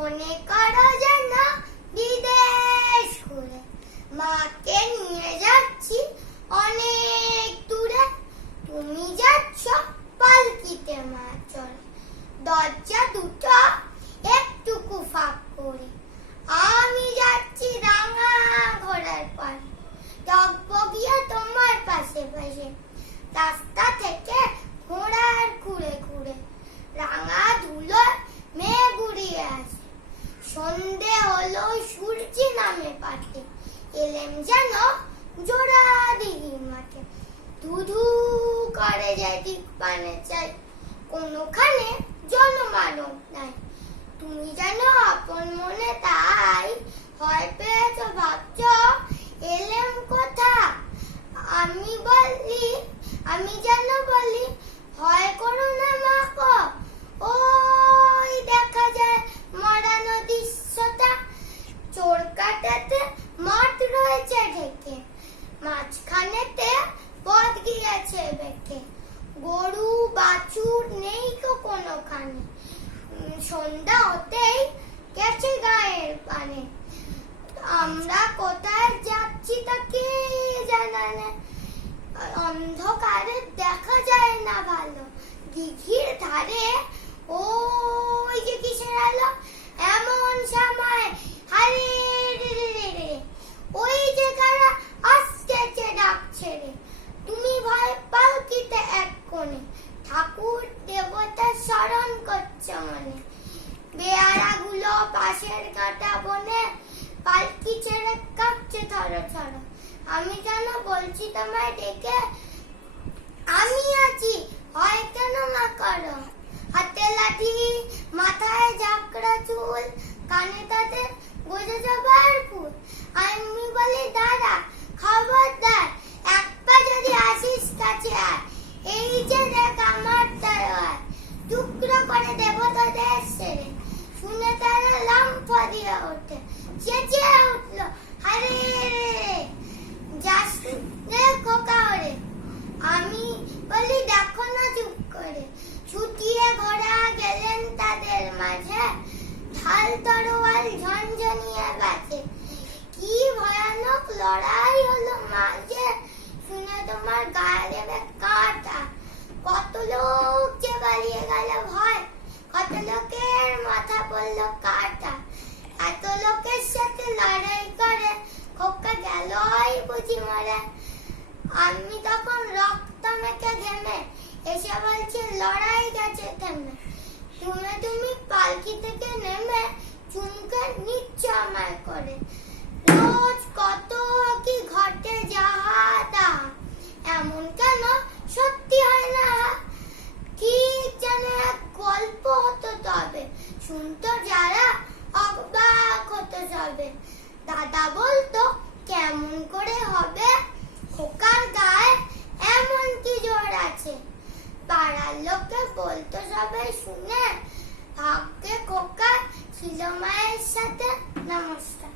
মনে করো যেন বিদেশ ঘুরে মাকে নিয়ে যাচ্ছি অনেক দূরে। তুমি যাচ্ছ পালকিতে মা চলে, দরজা দুটো একটুকু ফাঁক করে। আমি যাচ্ছি রাঙা ঘোড়ার পাশে, টকবগিয়ে তোমার পাশে পাশে। রাস্তা থেকে ঘোড়ার ঘুরে ঘুরে রাঙা ধুলো মেঘ উড়িয়ে আসে। সন্ধে হলো সূর্য নামে পাটে, এলেম যেন জোড়া দিঘির মাঠে। ধুধু করে যায় দিক পানে চাই, কোনোখানে জনমানব নাই। তুমি জানো আপন মনে তাই ভয় পেয়েছ ভাবছ এলেম কোথা। আমি যেন বলি ভয় করো না মা গো, ওই দেখা যায় মরা নদীর সোতা। চোর কাটাতে মাঠ রয়েছে ঢেকে, মাঝখানেতে পথ গিয়েছে বেঁকে। গরু বাছুর নেই তো কোনোখানে, সন্ধ্যা হতেই গেছে গায়ের পানে। আমরা কোথায় যাচ্ছি তা কে জানে, অন্ধকারে দেখা যায় না ভালো। দিঘির ধারে ওই যে কিসের আলো, এমন সময় হারে রে রে রে রে, ওই যে কারা আসছে ডাকছে রে। তুমি ভয় পালকিতে এক কোণে ঠাকুর দেবতা স্মরণ করছো মনে। বেয়ারা গুলো পাশের কাটা বনে পালকি ছেড়ে কাঁপছে থরো থরো। আমি যেন বলছি তোমায় ডেকে, আমি আছি হয় কেন না করো। হাতে লাঠি মাথায় ঝাঁকড়া চুল, কানে তাদের গোজে জবার ফুল। আমি বলি দাঁড়া খবরদার, এক পা যদি আসিস কাছে আয়, এই যে দেখ আমার তলোয়ার, টুকরো করে দেব তোদের ছেড়ে। শুনে তারা লাম্ফ দিয়ে ওঠে, চেঁচিয়ে উঠলো হারে যাস রে খোকা ওরে। আমি বলি দেখো না চুপ করে, ছুটিয়ে ঘোড়া গেলেন তাদের মাঝে, ঢাল তরোয়াল ঝনঝনিয়ে বাজে। কি ভয়ানক লড়াই হলো মাঝে, শুনে তোমার গায়ে দেবে কাঁটা। কত লোক যে পালিয়ে গেল ভয়, কত লোকের মাথা পড়লো কাটা। এত লোকের সাথে লড়াই করে খোকা গেলই বুঝি মরে। আমি তখন রক্ত মেখে ঘেমে এসে বলছি লড়াই গেছে থেমে। তুমি পালকি থেকে নেমে চুমকে নিচ্ছ আমায় করে। রোজ কত কি ঘটে যাহা তাহা, এমন কেন সত্যি হয় না। ঠিক যেন এক গল্প হতো তবে, শুনতো যারা অবাক হতো সবে। দাদা বলতো কেমন করে হবে, খোকার গায়ে এমন কি জোর আছে। পাড়ার লোকে বলতো সবাই শুনে, ভাগ্যে খোকা ছিল মায়ের সাথে। নমস্কার।